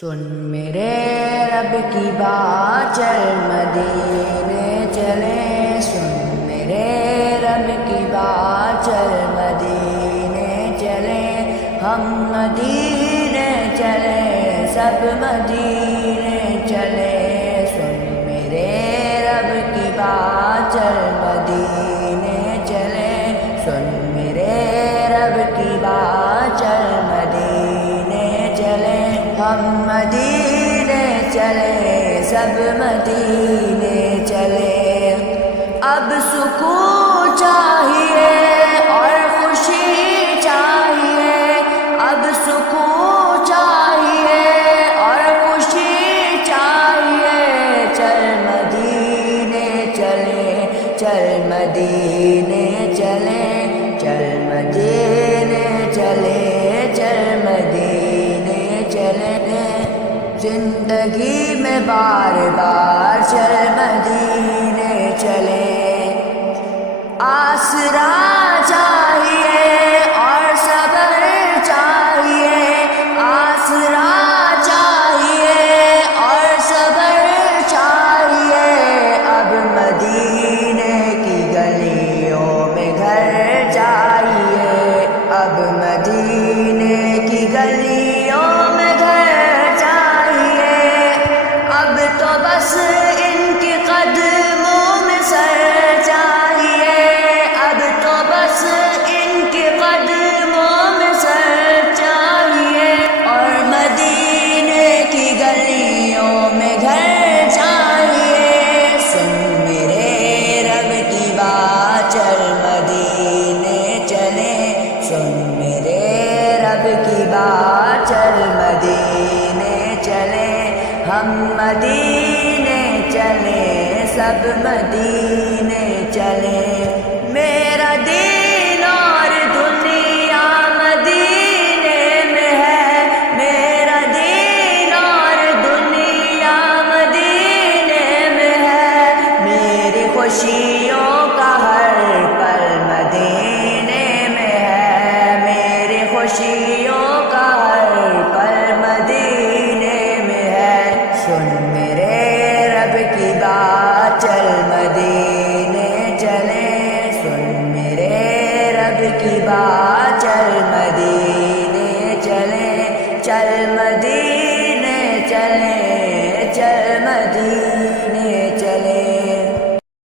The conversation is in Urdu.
سن میرے رب کی بات، چل مدینے چلیں. سن میرے رب کی بات، چل مدینے چلیں. ہم مدینے چلیں، سب مدینے چلیں. سن میرے رب کی بات، چل مدینے چلیں. سن میرے رب کی بات، چل مدینے چلیں. ہم مدینے چلے، سب مدینے چلے. اب سکون چاہیے اور خوشی چاہیے. اب سکون چاہیے اور خوشی چاہیے. چل مدینے چلے، چل مدینے چلے. چل مدینے چلے، چل مدینے چلے. زندگی میں بار بار چل مدینے چلے. آسرا چاہیے اور صبر چاہیے. آسرا چاہیے اور صبر چاہیے. اب مدینے کی گلیوں میں گھر چاہیے. اب مدینے کی گلیوں میں گھر چاہیے. اب تو بس ان کی قدموں میں سر چاہیے. اب تو بس ان کی قدموں میں سر چاہیے. اور مدینے کی گلیوں میں گھر چاہیے. سن میرے رب کی بات، چل مدینے چلے. سن میرے رب کی بات، چل مدینے چلے. ہم مدینے چلے، سب مدینے چلے. میرا دین اور دنیا مدینے میں ہے. میرا دین اور دنیا مدینے میں ہے. میری خوشیوں کا ہر پل مدینے میں ہے. میری خوشیوں کا ہر پل مدینے میں ہے. سن میرے رب کی بات، چل مدینے چلے. سن میرے رب کی بات، چل مدینے چلے. چل مدینے چلے،